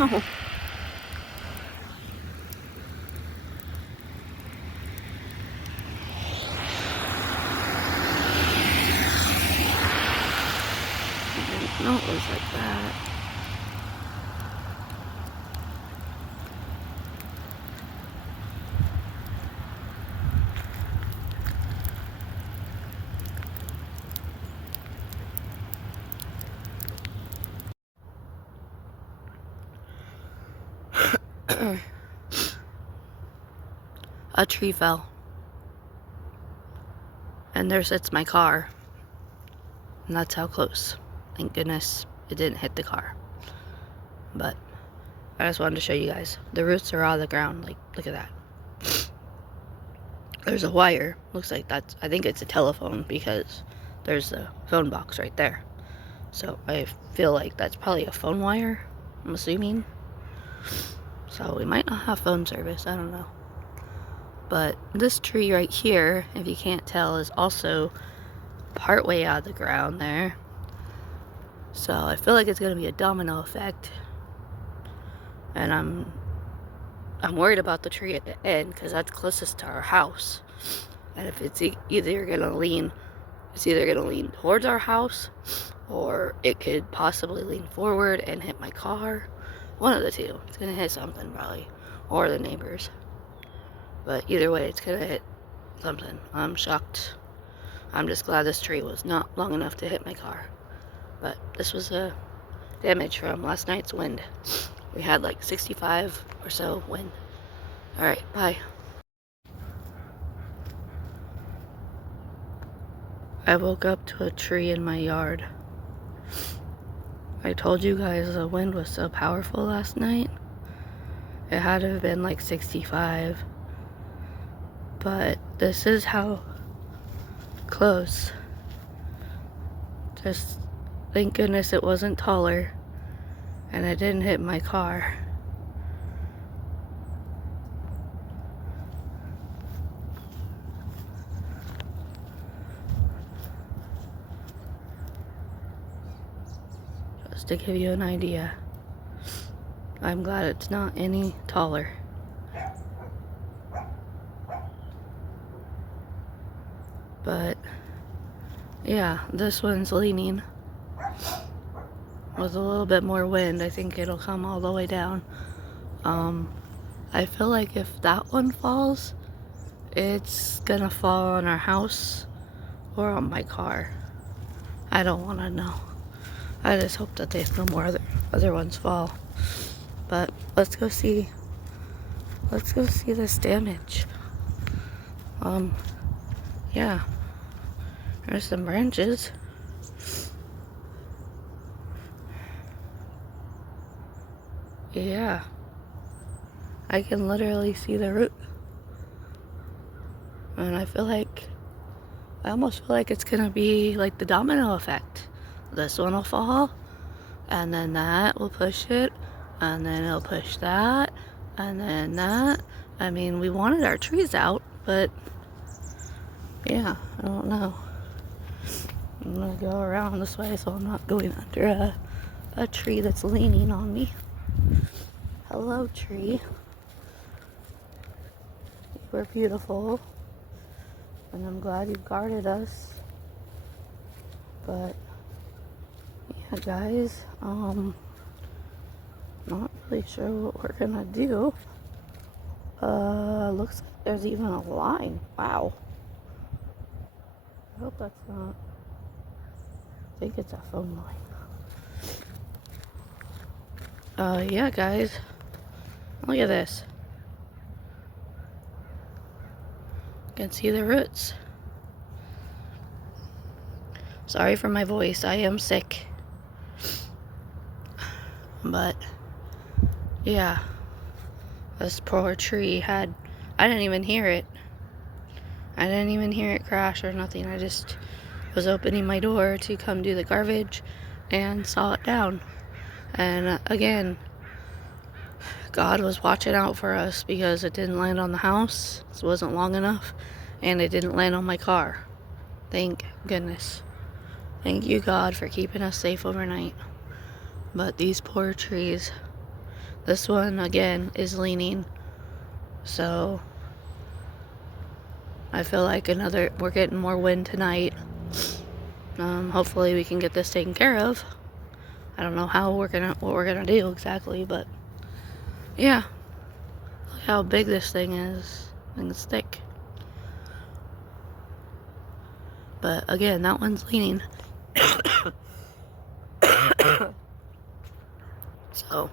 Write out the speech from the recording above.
know. I didn't know it was like that. A tree fell. And there sits my car. And that's how close. Thank goodness it didn't hit the car. But I just wanted to show you guys. The roots are out of the ground. Like, look at that. There's a wire. Looks like that's, I think it's a telephone because there's a phone box right there. So I feel like that's probably a phone wire, I'm assuming. So we might not have phone service, I don't know. But this tree right here, if you can't tell, is also partway out of the ground there. So I feel like it's gonna be a domino effect. And I'm worried about the tree at the end because that's closest to our house. And if it's either gonna lean towards our house, or it could possibly lean forward and hit my car. One of the two. It's gonna hit something probably, or the neighbors. But either way, it's gonna hit something. I'm shocked. I'm just glad this tree was not long enough to hit my car. But this was a damage from last night's wind. We had like 65 or so wind. Alright, bye. I woke up to a tree in my yard. I told you guys the wind was so powerful last night. It had to have been like 65. But this is how close. Just thank goodness it wasn't taller and it didn't hit my car. Just to give you an idea. I'm glad it's not any taller. But yeah, this one's leaning. With a little bit more wind, I think it'll come all the way down. I feel like if that one falls, it's gonna fall on our house or on my car. I don't want to know. I just hope that there's no more other ones fall. But let's go see this damage. Yeah, there's some branches. Yeah, I can literally see the root. And I almost feel like it's gonna be like the domino effect. This one will fall, and then that will push it, and then it'll push that, and then that. I mean, we wanted our trees out, but yeah, I don't know. I'm gonna go around this way so I'm not going under a tree that's leaning on me. Hello, tree. You were beautiful, and I'm glad you guarded us. But yeah, guys, not really sure what we're gonna do. Looks like there's even a line. Wow. I hope that's not. I think it's a phone line. Yeah, guys. Look at this. You can see the roots. Sorry for my voice. I am sick. But yeah, this poor tree I didn't even hear it. I didn't even hear it crash or nothing. I just was opening my door to come do the garbage and saw it down. And again, God was watching out for us because it didn't land on the house. It wasn't long enough. And it didn't land on my car. Thank goodness. Thank you, God, for keeping us safe overnight. But these poor trees, This one, again, is leaning. So I feel like we're getting more wind tonight. Hopefully we can get this taken care of. I don't know what we're gonna do exactly, but yeah. Look how big this thing is. It's thick. But again, that one's leaning. So